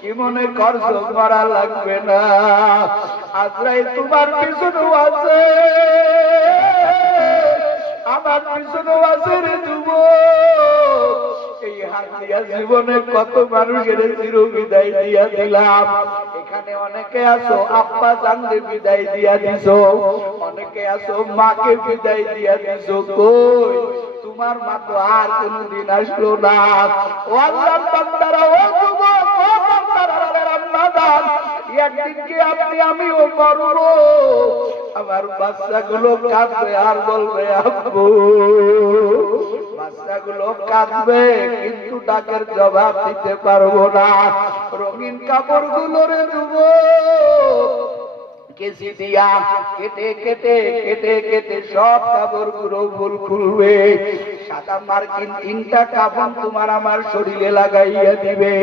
কি মনে করছো মারা লাগবে না? আজরাইল তোমার পিছনেও আছে, আমার পিছনেও আছে রে যুবক। এই হাত দিয়া জীবনে কত মানুষের চির বিদায় দিয়া দিলাম। এখানে অনেকে আছো আব্বা জানলে বিদায় দিয়া দিছো, অনেকে আছো মাকে বিদায় দিয়া দিছো। কই তোমার মা তো আর কোনদিন আসলো না। ও আল্লাহর বান্দারা, ও যুবক, ও বান্দারা, রাম্মাদান, একদিনকে আপনি আমিও মরবো। আমার বাচ্চাগুলো কাঁদবে আর বলবে আব্বু। বাচ্চাগুলো কাঁদবে কিন্তু ডাকের জবাব দিতে পারবো না। রঙিন কাপড়গুলো রে যুবক কেসি দিয়া কেটে কেটে কেটে কেটে সব কাপড়গুলো ফুল খুলবে। সাদা মার্কিন 3টা কাপড় তোমার আমার শরীরে লাগাইয়া দিবে।